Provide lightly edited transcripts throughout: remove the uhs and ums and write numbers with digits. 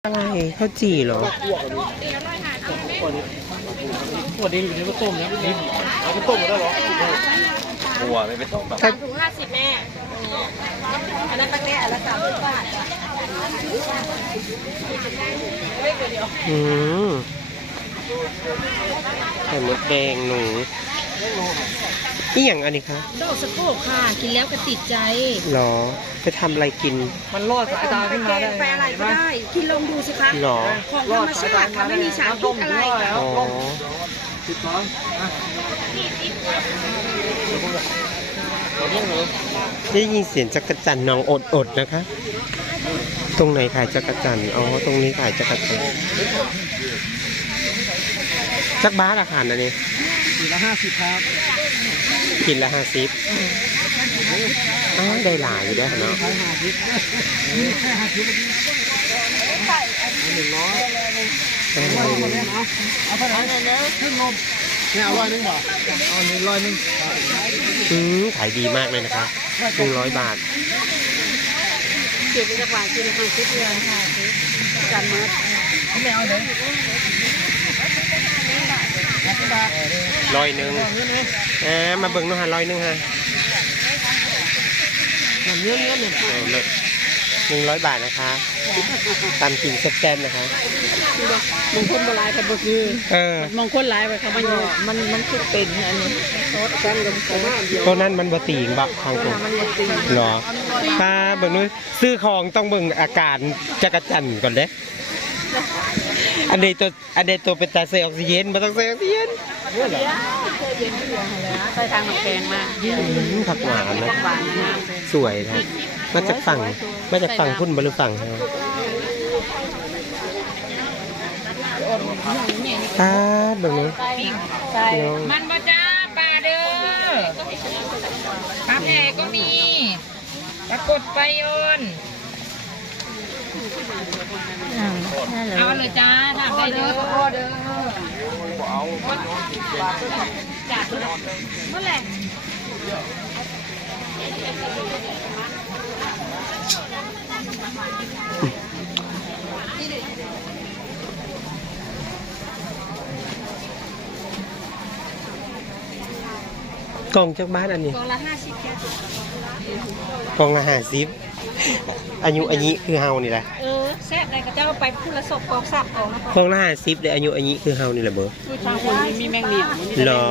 อะไรข้าวจี่เหรอหัวดินอยู่ในข้าวต้มนะดินเอาข้าวต้มได้หรอหัวไม่เป็นต้มแบบถุง50แม่อันนั้นตั้งแต่อันละ30 บาทไข่มดแดงหนูนี่อย่างอันนี้คะดอกสะโพกค่ะกินแล้วก็ติดใจหรอไปทำอะไรกินมันรอดสายตาขึ้นมาได้ไปอะไรก็ได้กินลองดูสิคะหรอของธรรมชาติค่ะไม่มีสารพิษอะไรอ๋อได้ยินเสียงจักรจั่นน้องอดนะคะ ตรงไหนขายจักรจั่นอ๋อตรงนี้ขายจักรจั่นจักบ้าราคาอันนี้กินละ50ครับกินละ50ได้หลายอยู่ด้วยเนาะเอาไปไหนขึ้นนมเนี่ย100 นึงบ่เอา100 นึงขายดีมากเลยนะคะ100 บาทเก็บไปจากหวานกินคือคิดเดือนค่ะกันมัดไม่เอาเลย 100 นึงมาเบิ่งนู่นฮะ100 นึงฮะเนื้อเนี่ย 100 บาทนะคะตามกินแซ่บๆนะคะมงคลโบราณกันบ่คือมงคลหลายไปค่ะมันคือเป็นอันนี้ซดกันกับตัวนั้นมันบ่ตีงบักทางตรงหรอป้าเบิ่งนู้นซื้อของต้องเบิ่งอาการจักรจั่นก่อนเด้อันนี้ตัวเป็นตาใส่ออกซิเจนบ่ต้องใส่ออกซิเจนใส่ทางหนองแกงมาผักหวานนะสวยนะมาจากฝั่งพุ่นบหรือฝั่งแบบนี้มันมาจ้าปลาเด้อปลาแผ่ก็มีปลากดปลาโยนเอาเลยจ้าถามได้เด้อจัดเมื่อไหร่กล่องจากบ้านอันนี้กล่องละ50 กล่องละ50อายุอันนี้คือเฮานี่แหละแซ่บได้ก็เจ้าไปพูดละศพกองสับกองนะกล่องละ50เลยอายุอันนี้คือเฮานี่แหละเบอร์ทางคนมีแมงเหนียวหรอ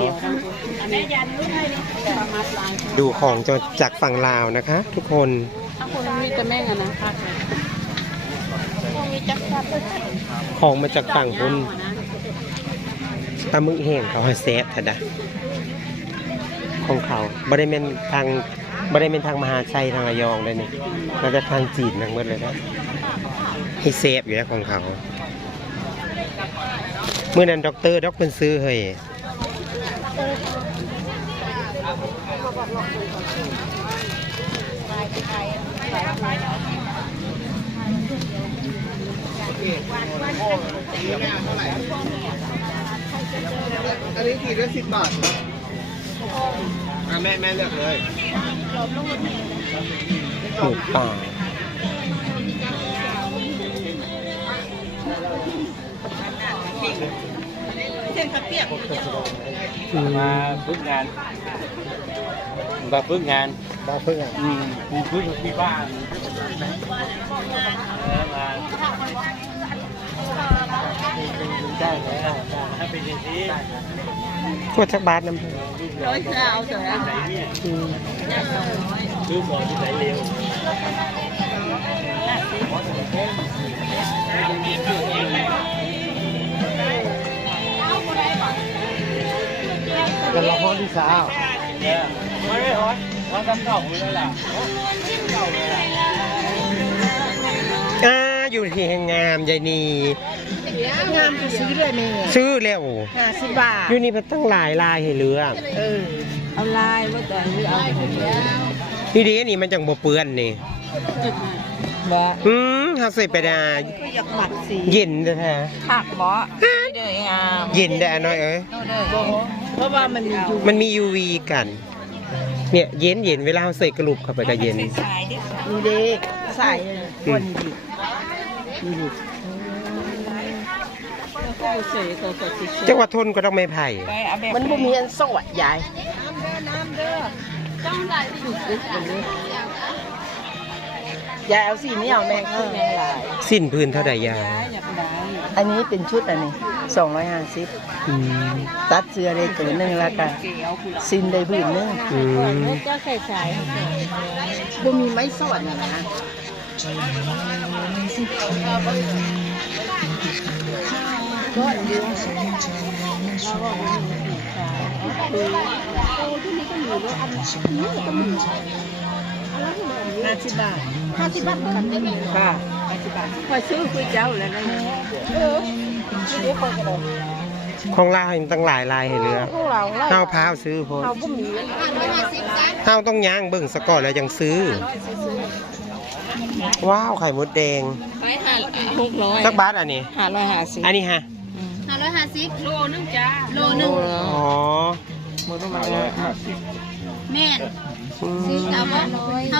ดูของจากฝั่งลาวนะคะทุกคนทางคนมีแต่แมงอะนะของมาจากฝั่งคนตามึกแห้งเขาให้แซ่บทัดนะของเขาบริเวณทางมหาชัยทางระยองเลยนี่น่าจะทางจีนทั้งหมดเลยนะให้แซ่บอยู่แล้วของเขาเมื่อนั้นด็อกเป็นซื้อเฮ้ยอันนี้ขีดละ10 บาทแม่เลือกเลยหมูป่ามาพึ่งงานพึ่งที่บ้านได้ถ้าเป็นอย่างนี้ขวดสักบาทน้ำผึ้งเอาเถอะซื้อของที่ไหนเร็วกันละห้องที่สาวไม่ฮอตว่าทำเก่าเลยล่ะอยู่ที่งามยายนีงามจะซื้อเลยนี่ซื้อแล้ว 50 บาทอยู่นี่มันตั้งหลายลายให้เลือกเอาลายว่าแต่ไม่เอานี่ดีนี่มันจังบ่เปื้อนนี่เขาใส่ไปได้อยากหมักสีเย็นแท้ผักบ่เด้องามเย็นได้น้อยเอ้ยเพราะว่ามันมี UV กันเนี่ยเย็นเวลาเขาใส่กระลุกเข้าไปก็เย็นดูดิใส่คนดิก็บ่เสยก็สิเสยจังหวัดทนก็ต้องไม่ไผ่ไปเอาแบบมันบ่มีอันสวัสดยายจังได๋อยู่ตึกอันนี้ยายเอาสีนี้เอาแม่คือแม่หลายสิ้นพื้นเท่าใดยาอันนี้เป็นชุดอันนี้250 อืมตัดเสื้อได้ตัวหนึงแล้วก็ซินได้พื้นหนึงอืมก็ใส่สายบ่มีไม้สอดนะก็เดียว50 บาท50 บาทกันได้ค่ะ50 บาทพอซื้อคุยเจ้าแล้วนะเดี๋ยวค่อยก็ได้ของลาวเห็นตั้งหลายลายให้เลือกพวกเราเฮาพาซื้อโพดเราบ่มีเฮาต้องย่างเบิ่งซะก่อนแล้วจังซื้อ ว้าวไข่มดแดงไป600 สักบาทอันนี้ 550 อันนี้ฮะโลนึงจ้าอ๋อหมดประมาณ 150 แม่นอืมเอาว่า